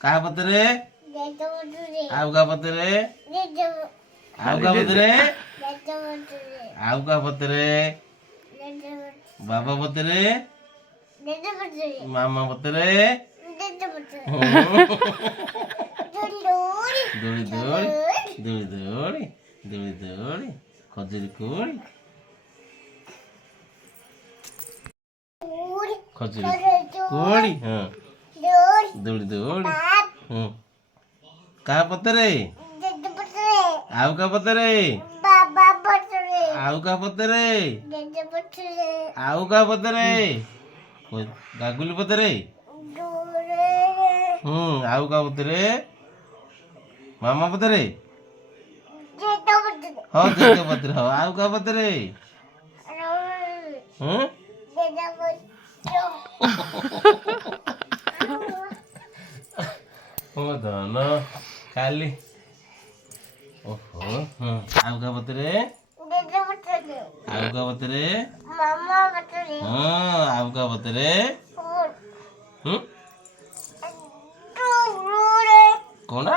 कहा पतरे आउ का पतरे आउ का पतरे आउ का पतरे बाबा पतरे मामा पतरे ଦୋଳି ଦୋଳି ଦୋଳି ଦୋଳି ଦୋଳି ଦୋଳି ଖଜୁରୀ କୋଳି ଖଜୁରୀ କୋଳି ହଁ ଦୋଳି ଦୋଳି କାହା ପତରେ ଆଉ କାହା ପତରେ ଆଉ କାହା ପତରେ ଆଉ କାହା ପତରେ ଗାଗୁଲି ପତରେ ଆଉ କାହା ପତରେ मामा पतरे हाँ जेजा पतरे हाँ आउ का पतरे हाँ धन खाली ओहो आउ का पतरे आउ का पतरे हाँ आउ का पतरे कौन